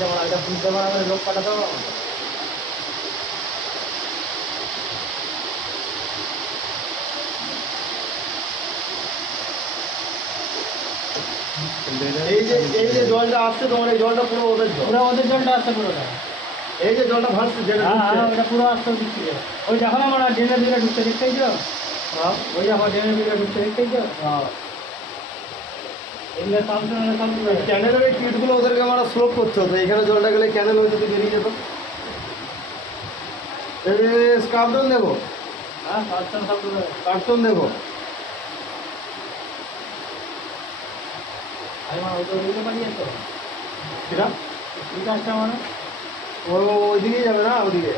যেমন একটা বুঝতে পারা লোক পাঠাতে হবে। এই যে জলটা আসছে তোমার, এই জলটা পুরো ওদের জল, পুরো ওদের জলটা আসছে পুরোটা। এই যে জলটা ভাসছে যেটা, হ্যাঁ ওটা পুরো আসতে দিচ্ছি। ওই দেখো না আমরা ড্রেনের দিকে ঢুকতে দেখতেই তো, হ্যাঁ ওই দেখো ড্রেনের দিকে ঢুকতে দেখতেই তো। হ্যাঁ এগুলো ক্যানেলের এই পিটগুলো ওদেরকে আমরা স্লোপ করতে হতো, এখানে জলটা গেলে ক্যানেল হয়ে যদি বেরিয়ে যেত। কার্টন দেবো, হ্যাঁ কার্টন দেবো। সেটা মানে ও ওইদিকেই যাবে না, ওদিকে